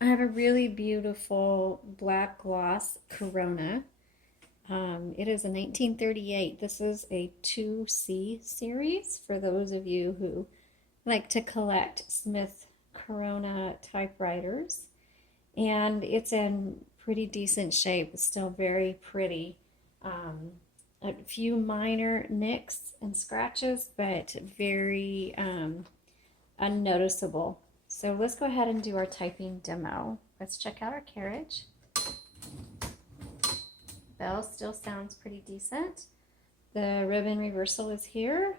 I have a really beautiful black gloss Corona. It is a 1938. This is a 2C series for those of you who like to collect Smith Corona typewriters. And it's in pretty decent shape. It's still very pretty. Um, a few minor nicks and scratches, but very unnoticeable. So let's go ahead and do our typing demo. Let's check out our carriage. Bell still sounds pretty decent. The ribbon reversal is here.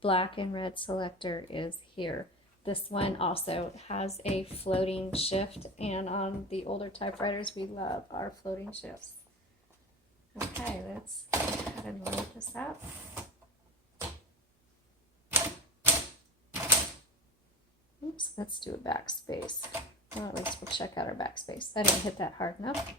Black and red selector is here. This one also has a floating shift, and on the older typewriters, we love our floating shifts. Okay, let's go ahead and load this up. Oops, let's do a backspace. Well, at least we'll check out our backspace. I didn't hit that hard enough.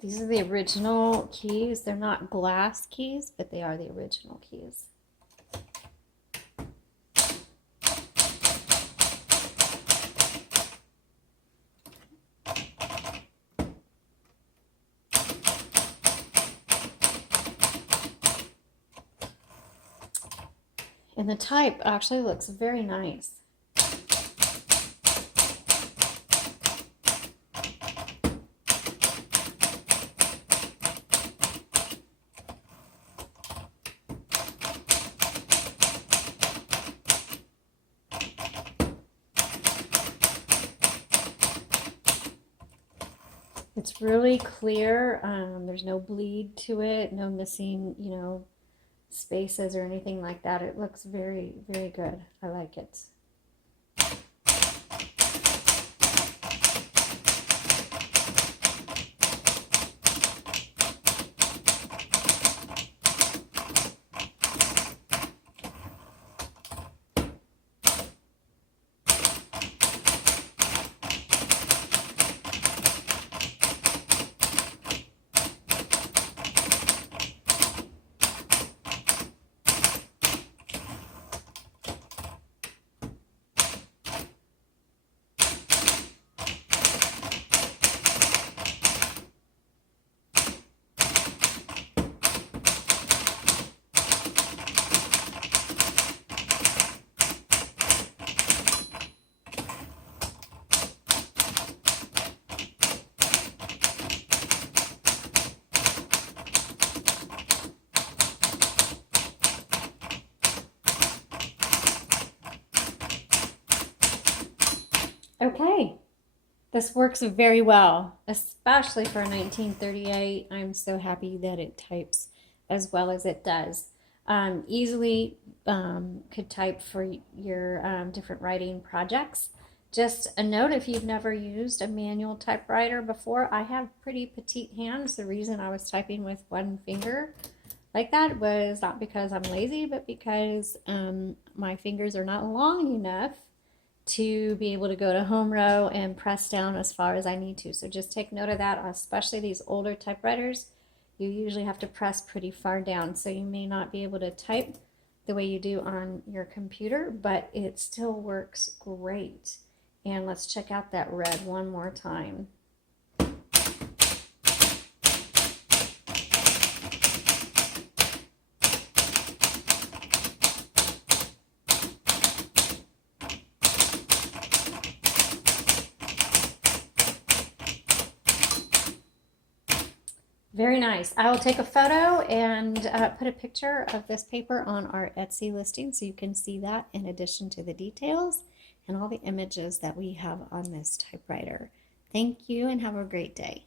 These are the original keys. They're not glass keys, but they are the original keys. And the type actually looks very nice. It's really clear. There's no bleed to it, no missing, spaces or anything like that. It looks very, very good. I like it. Okay, this works very well, especially for 1938. I'm so happy that it types as well as it does. Easily could type for your different writing projects. Just a note, if you've never used a manual typewriter before, I have pretty petite hands. The reason I was typing with one finger like that was not because I'm lazy, but because my fingers are not long enough to be able to go to home row and press down as far as I need to. So just take note of that, especially these older typewriters. You usually have to press pretty far down, so you may not be able to type the way you do on your computer, but it still works great. And let's check out that red one more time. Very nice. I will take a photo and put a picture of this paper on our Etsy listing so you can see that in addition to the details and all the images that we have on this typewriter. Thank you and have a great day.